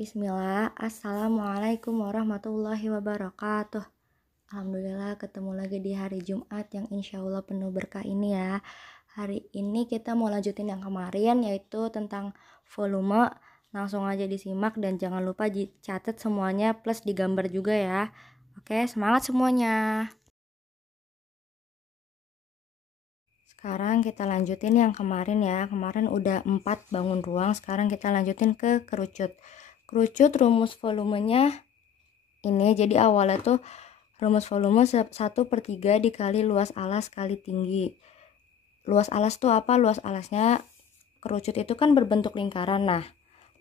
Bismillah, Assalamualaikum warahmatullahi wabarakatuh. Alhamdulillah ketemu lagi di hari Jumat yang insya Allah penuh berkah ini ya. Hari ini kita mau lanjutin yang kemarin, yaitu tentang volume. Langsung aja disimak dan jangan lupa dicatat semuanya plus digambar juga ya. Oke, semangat semuanya. Sekarang kita lanjutin yang kemarin ya. Kemarin udah 4 bangun ruang, sekarang kita lanjutin ke kerucut. Kerucut rumus volumenya ini, jadi awalnya tuh rumus volume 1/3 dikali luas alas kali tinggi. Luas alas tuh apa? Luas alasnya kerucut itu kan berbentuk lingkaran. Nah,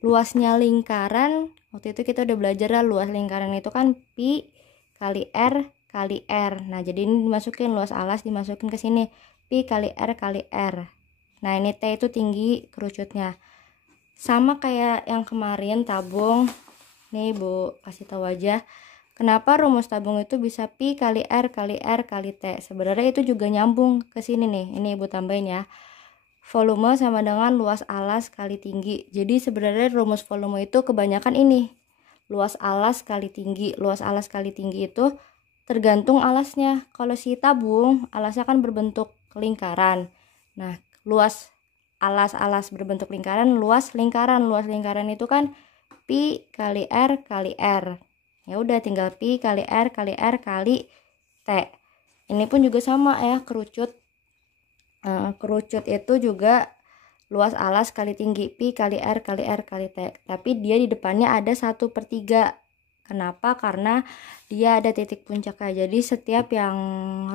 luasnya lingkaran waktu itu kita udah belajar lah, luas lingkaran itu kan pi kali r kali r. Nah, jadi ini dimasukin luas alas, dimasukin ke sini pi kali r. Nah, ini t itu tinggi kerucutnya. Sama kayak yang kemarin tabung. Nih Ibu kasih tahu aja. Kenapa rumus tabung itu bisa pi kali r kali t? Sebenarnya itu juga nyambung ke sini nih. Ini Ibu tambahin ya. Volume sama dengan luas alas kali tinggi. Jadi sebenarnya rumus volume itu kebanyakan ini. Luas alas kali tinggi. Luas alas kali tinggi itu tergantung alasnya. Kalau si tabung, alasnya kan berbentuk lingkaran. Nah, luas alas berbentuk lingkaran, luas lingkaran. Luas lingkaran itu kan pi kali r kali r. Ya udah tinggal pi kali r kali t. Ini pun juga sama ya, kerucut. Kerucut itu juga luas alas kali tinggi pi kali r kali t. Tapi dia di depannya ada 1/3. Kenapa? Karena dia ada titik puncaknya. Jadi setiap yang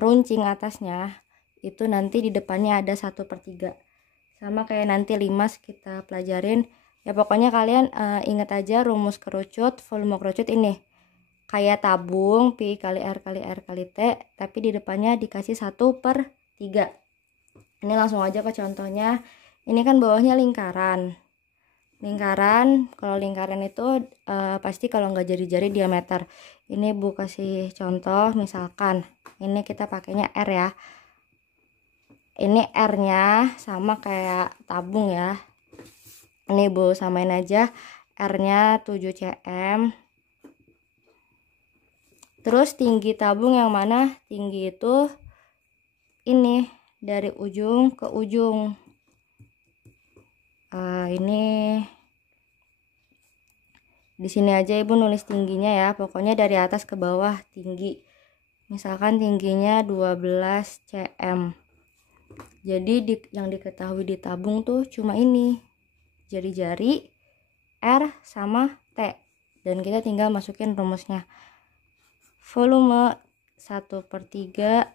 runcing atasnya itu nanti di depannya ada 1/3. Sama kayak nanti limas kita pelajarin. Ya pokoknya kalian ingat aja rumus kerucut, volume kerucut ini. Kayak tabung pi kali r kali t, tapi di depannya dikasih 1/3. Ini langsung aja ke contohnya. Ini kan bawahnya lingkaran. Kalau lingkaran itu pasti kalau nggak jari-jari diameter. Ini Bu kasih contoh, misalkan ini kita pakainya R ya. Ini R-nya sama kayak tabung ya. Ini Bu samain aja, R-nya 7 cm. Terus tinggi tabung yang mana? Tinggi itu ini dari ujung ke ujung. Ini di sini aja Ibu nulis tingginya ya. Pokoknya dari atas ke bawah tinggi. Misalkan tingginya 12 cm. Jadi yang diketahui di tabung tuh cuma ini. Jari-jari, R sama T. Dan kita tinggal masukin rumusnya. Volume 1/3.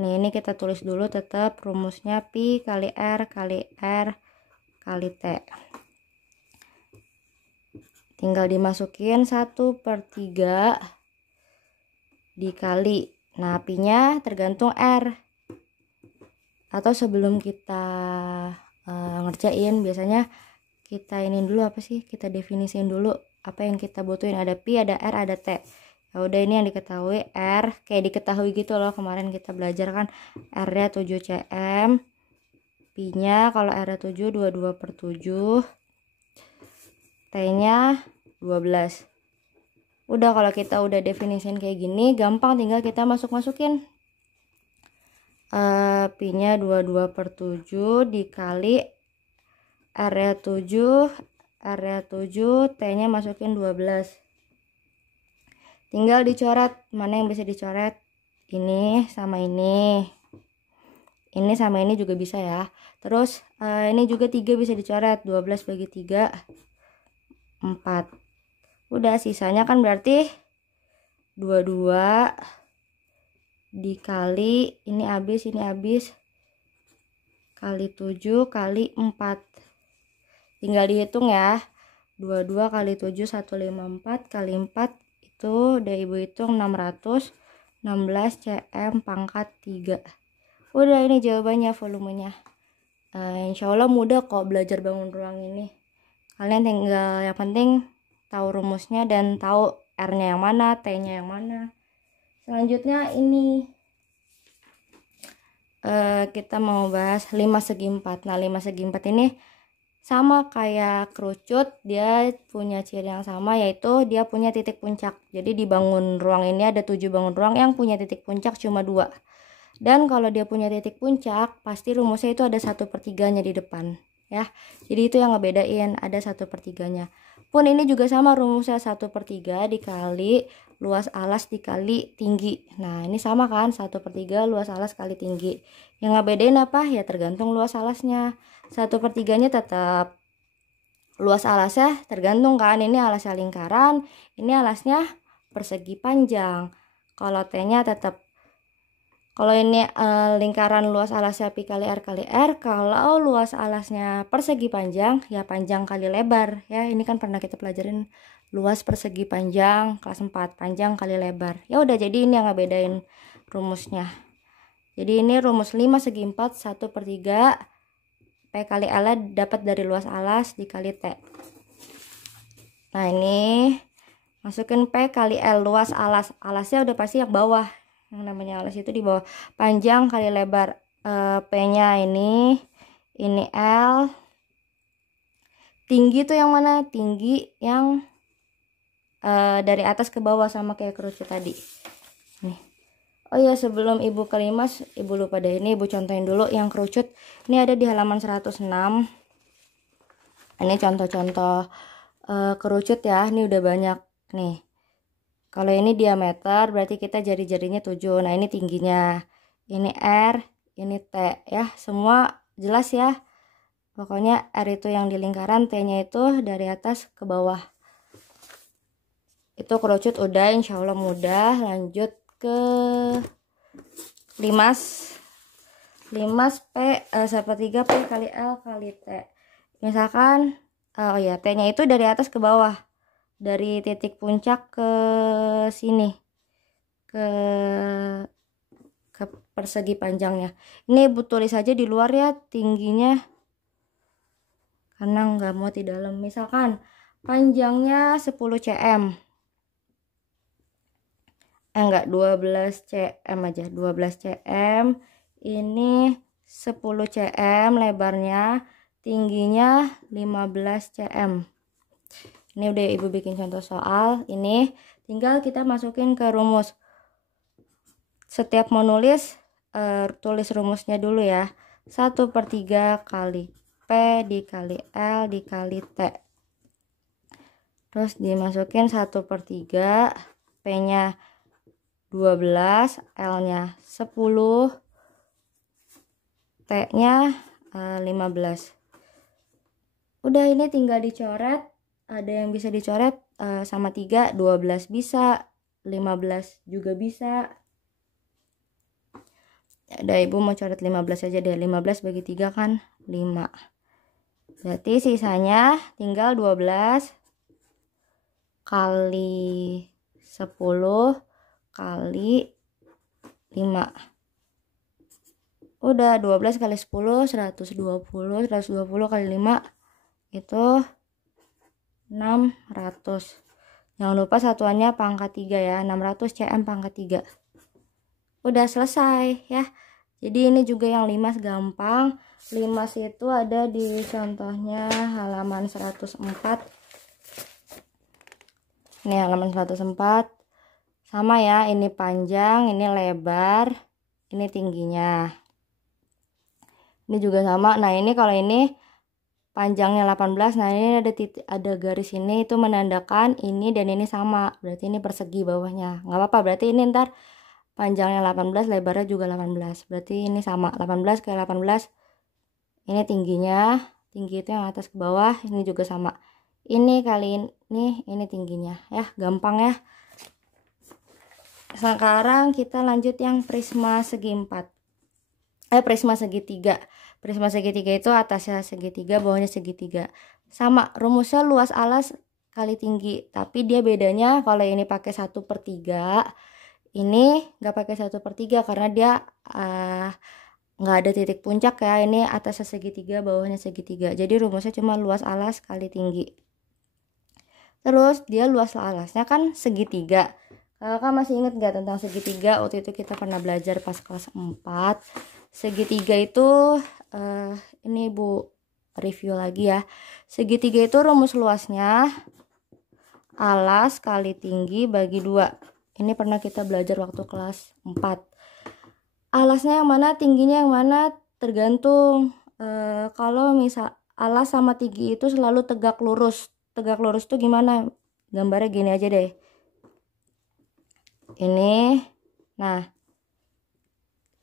Nih, ini kita tulis dulu tetap rumusnya pi kali r kali t. Tinggal dimasukin 1/3 dikali. Nah, pi-nya tergantung r. Atau sebelum kita ngerjain, biasanya kita ini dulu apa sih? Kita definisiin dulu apa yang kita butuhin. Ada pi, ada r, ada t. Ya udah, ini yang diketahui R, kayak diketahui gitu loh, kemarin kita belajar kan R-nya 7 cm. Pi-nya kalau R-nya 7 22/7. T-nya 12. Udah, kalau kita udah definisiin kayak gini, gampang tinggal kita masukin. Pi-nya 22/7 dikali R-nya 7, T-nya masukin 12. Tinggal dicoret, mana yang bisa dicoret? Ini sama ini. Ini sama ini juga bisa ya. Terus ini juga 3 bisa dicoret. 12 bagi 3, 4. Udah, sisanya kan berarti 22 dikali ini habis kali 7 kali 4. Tinggal dihitung ya. 22 kali 7 154 kali 4 itu udah Ibu hitung 616 cm pangkat 3. Udah, ini jawabannya volumenya. Insya Allah mudah kok belajar bangun ruang ini. Kalian tinggal yang penting tahu rumusnya dan tahu R-nya yang mana, T-nya yang mana. Selanjutnya ini kita mau bahas 5 segi 4. Nah, 5 segi 4 ini sama kayak kerucut, dia punya ciri yang sama, yaitu dia punya titik puncak. Jadi di bangun ruang ini ada 7 bangun ruang, yang punya titik puncak cuma 2. Dan kalau dia punya titik puncak, pasti rumusnya itu ada 1/3-nya di depan ya. Jadi itu yang ngebedain, ada 1/3-nya. Pun ini juga sama rumusnya, 1/3 dikali luas alas dikali tinggi. Nah ini sama kan, 1/3 luas alas kali tinggi. Yang ngebedain apa ya, tergantung luas alasnya. 1/3-nya tetap luas alasnya tergantung kan, ini alasnya lingkaran, ini alasnya persegi panjang. Kalau T-nya tetap, kalau ini lingkaran luas alasnya pi kali R kali R, kalau luas alasnya persegi panjang ya panjang kali lebar ya. Ini kan pernah kita pelajarin luas persegi panjang kelas 4, panjang kali lebar. Ya udah, jadi ini yang ngebedain rumusnya. Jadi ini rumus 5 segi 4, 1/3 P kali L dapat dari luas alas dikali T. Nah ini masukin P kali L, luas alas, alasnya udah pasti yang bawah, yang namanya alas itu di bawah, panjang kali lebar. P nya ini L, tinggi tuh yang mana, tinggi yang dari atas ke bawah sama kayak kerucut tadi nih. Oh ya, sebelum ibu kelimas, ibu lupa deh, ini ibu contohin dulu yang kerucut. Ini ada di halaman 106. Ini contoh-contoh kerucut ya, ini udah banyak nih. Kalau ini diameter berarti kita jari-jarinya 7. Nah ini tingginya, ini R, ini T ya, semua jelas ya. Pokoknya R itu yang di lingkaran, T nya itu dari atas ke bawah. Itu kerucut udah, insya Allah mudah. Lanjut ke limas P 1/3 P kali L kali T. Misalkan oh ya, T nya itu dari atas ke bawah, dari titik puncak ke sini, ke persegi panjangnya. Ini ibu tulis aja di luar ya tingginya, karena nggak mau di dalam. Misalkan panjangnya 10 cm, enggak 12 cm aja, 12 cm. Ini 10 cm lebarnya, tingginya 15 cm. Ini udah ibu bikin contoh soal. Ini tinggal kita masukin ke rumus. Setiap mau nulis tulis rumusnya dulu ya. 1/3 kali P dikali L dikali T. Terus dimasukin 1/3, P nya 12, L nya 10, T nya 15. Udah, ini tinggal dicoret. Ada yang bisa dicoret sama 3, 12 bisa, 15 juga bisa. Ada ibu mau coret 15 aja deh. 15 bagi 3 kan 5. Berarti sisanya tinggal 12 kali 10 kali 5. Udah, 12 kali 10 120, 120 kali 5 itu 600. Jangan lupa satuannya pangkat 3 ya, 600 cm pangkat 3. Udah selesai ya. Jadi ini juga yang limas gampang. Limas itu ada di contohnya halaman 104. Ini halaman 104. Sama ya, ini panjang, ini lebar, ini tingginya. Ini juga sama. Nah ini kalau ini panjangnya 18, nah ini ada garis ini, itu menandakan ini dan ini sama, berarti ini persegi bawahnya. Nggak apa-apa, berarti ini ntar panjangnya 18, lebarnya juga 18, berarti ini sama, 18 ke 18. Ini tingginya, tinggi itu yang atas ke bawah, ini juga sama. Ini kali ini tingginya ya, gampang ya. Sekarang kita lanjut yang prisma segi 4. Prisma segitiga. Prisma segitiga itu atasnya segitiga, bawahnya segitiga. Sama, rumusnya luas alas kali tinggi. Tapi dia bedanya kalau ini pakai 1/3, ini nggak pakai 1/3 karena dia nggak ada titik puncak ya. Ini atasnya segitiga, bawahnya segitiga. Jadi rumusnya cuma luas alas kali tinggi. Terus dia luas alasnya kan segitiga. Kakak masih inget gak tentang segitiga? Waktu itu kita pernah belajar pas kelas 4. Segitiga itu ini Bu, review lagi ya. Segitiga itu rumus luasnya alas kali tinggi bagi 2. Ini pernah kita belajar waktu kelas 4. Alasnya yang mana, tingginya yang mana, tergantung. Kalau misal alas sama tinggi itu selalu tegak lurus. Tegak lurus tuh gimana? Gambarnya gini aja deh. Ini, nah,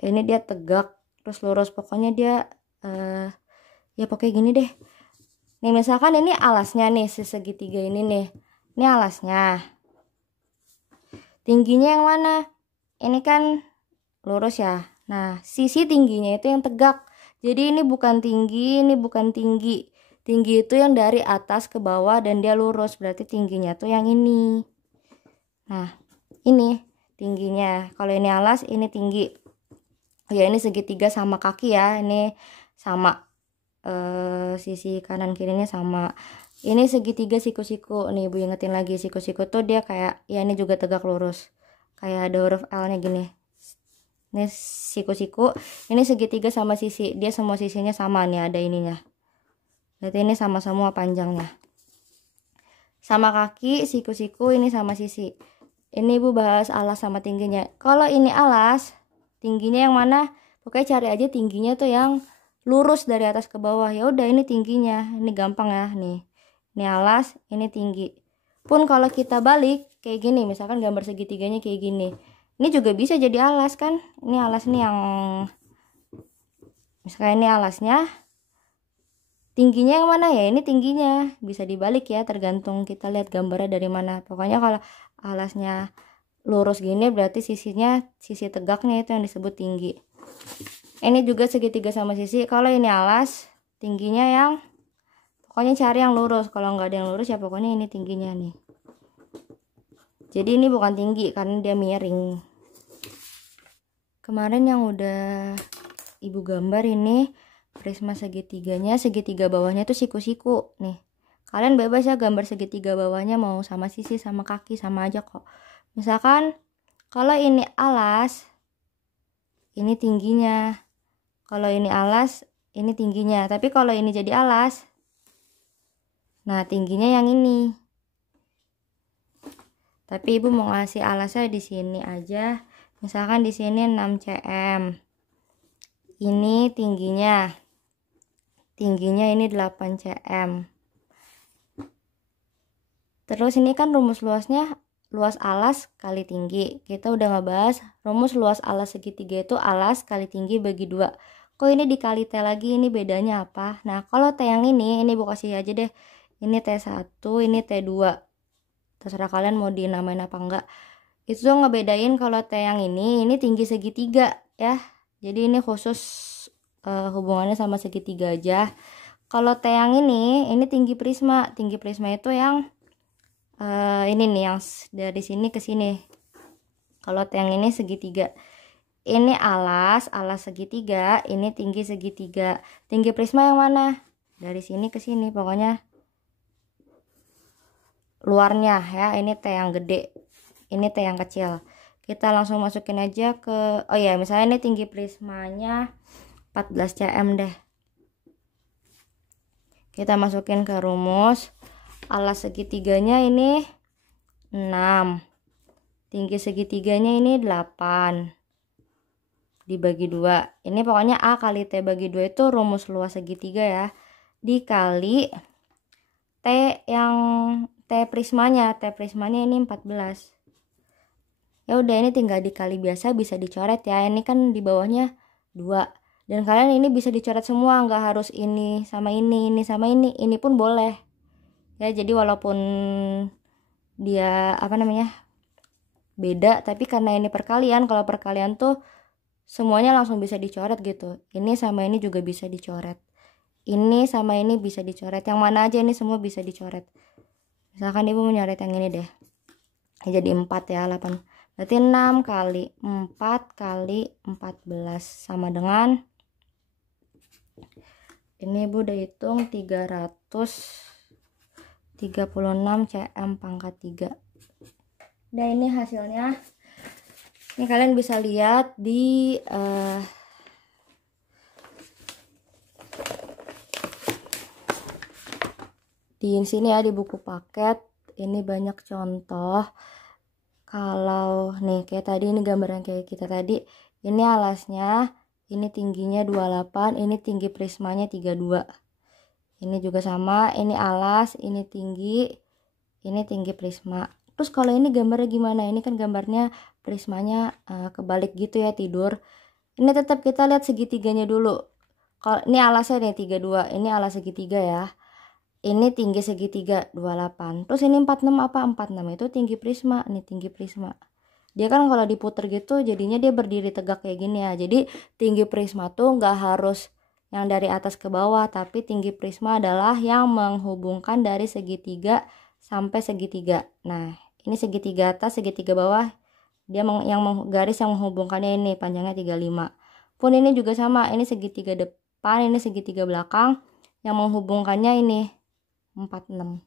ini dia tegak terus lurus. Pokoknya dia, ya pokoknya gini deh. Nih misalkan ini alasnya nih, si segitiga ini nih. Ini alasnya. Tingginya yang mana? Ini kan lurus ya. Nah, sisi tingginya itu yang tegak. Jadi ini bukan tinggi, ini bukan tinggi. Tinggi itu yang dari atas ke bawah dan dia lurus. Berarti tingginya tuh yang ini. Nah, ini tingginya. Kalau ini alas, ini tinggi. Ya, ini segitiga sama kaki ya. Ini sama. Sisi kanan kirinya sama. Ini segitiga siku-siku. Nih Ibu ingetin lagi, siku-siku tuh dia kayak, ya ini juga tegak lurus. Kayak ada huruf L nya gini. Ini siku-siku. Ini segitiga sama sisi. Dia semua sisinya sama nih, ada ininya. Berarti ini sama semua panjangnya. Sama kaki, siku-siku, ini sama sisi. Ini Ibu bahas alas sama tingginya. Kalau ini alas, tingginya yang mana? Pokoknya cari aja tingginya tuh yang lurus dari atas ke bawah. Ya udah, ini tingginya. Ini gampang ya, nih. Ini alas, ini tinggi. Pun kalau kita balik kayak gini, misalkan gambar segitiganya kayak gini. Ini juga bisa jadi alas kan? Ini alas nih yang, misalkan ini alasnya. Tingginya yang mana ya? Ini tingginya. Bisa dibalik ya, tergantung kita lihat gambarnya dari mana. Pokoknya kalau alasnya lurus gini berarti sisinya, sisi tegaknya itu yang disebut tinggi. Ini juga segitiga sama sisi. Kalau ini alas, tingginya yang, pokoknya cari yang lurus. Kalau nggak ada yang lurus ya pokoknya ini tingginya nih. Jadi ini bukan tinggi karena dia miring. Kemarin yang udah Ibu gambar ini prisma segitiganya, segitiga bawahnya itu siku-siku nih. Kalian bebas ya gambar segitiga bawahnya mau sama sisi sama kaki sama aja kok. Misalkan kalau ini alas, ini tingginya. Kalau ini alas, ini tingginya. Tapi kalau ini jadi alas, nah tingginya yang ini. Tapi Ibu mau ngasih alasnya di sini aja. Misalkan di sini 6 cm. Ini tingginya. Tingginya ini 8 cm. Terus ini kan rumus luasnya luas alas kali tinggi. Kita udah ngebahas rumus luas alas segitiga itu alas kali tinggi bagi 2. Kok ini dikali T lagi, ini bedanya apa? Nah, kalau T yang ini Bu kasih aja deh. Ini T1, ini T2. Terserah kalian mau dinamain apa enggak. Itu tuh ngebedain kalau T yang ini tinggi segitiga ya. Jadi ini khusus hubungannya sama segitiga aja. Kalau T yang ini tinggi prisma. Tinggi prisma itu yang ini nih, yang dari sini ke sini. Kalau T yang ini segitiga. Ini alas segitiga, ini tinggi segitiga. Tinggi prisma yang mana? Dari sini ke sini, pokoknya luarnya ya. Ini T yang gede, ini T yang kecil. Kita langsung masukin aja ke, oh ya, misalnya ini tinggi prismanya 14 cm deh. Kita masukin ke rumus. Alas segitiganya ini 6. Tinggi segitiganya ini 8. Dibagi 2. Ini pokoknya A kali T bagi 2 itu rumus luas segitiga ya. Dikali T yang T prismanya. T prismanya ini 14. Ya udah, ini tinggal dikali biasa, bisa dicoret ya. Ini kan di bawahnya 2. Dan kalian ini bisa dicoret semua, nggak harus ini sama ini sama ini pun boleh. Ya, jadi walaupun dia beda, tapi karena ini perkalian, kalau perkalian tuh semuanya langsung bisa dicoret gitu. Ini sama ini juga bisa dicoret. Ini sama ini bisa dicoret. Yang mana aja ini semua bisa dicoret. Misalkan Ibu menyoret yang ini deh. Jadi 4 ya, 8. Berarti 6 kali 4 kali 14 sama dengan, ini Ibu udah hitung 336 cm pangkat 3. Nah, ini hasilnya. Ini kalian bisa lihat di Di sini ya, di buku paket ini banyak contoh. Kalau nih kayak tadi, ini gambar yang kayak kita tadi, ini alasnya, ini tingginya 28, ini tinggi prismanya 32. Ini juga sama, ini alas, ini tinggi prisma. Terus kalau ini gambarnya gimana? Ini kan gambarnya prismanya kebalik gitu ya, tidur. Ini tetap kita lihat segitiganya dulu. Kalau ini alasnya nih 32, ini alas segitiga ya. Ini tinggi segitiga 28. Terus ini 46 apa? 46 itu tinggi prisma. Ini tinggi prisma. Dia kan kalau diputer gitu jadinya dia berdiri tegak kayak gini ya. Jadi tinggi prisma tuh nggak harus yang dari atas ke bawah, tapi tinggi prisma adalah yang menghubungkan dari segitiga sampai segitiga. Nah, ini segitiga atas, segitiga bawah. Dia garis yang menghubungkannya ini panjangnya 35. Pun ini juga sama, ini segitiga depan, ini segitiga belakang, yang menghubungkannya ini 46.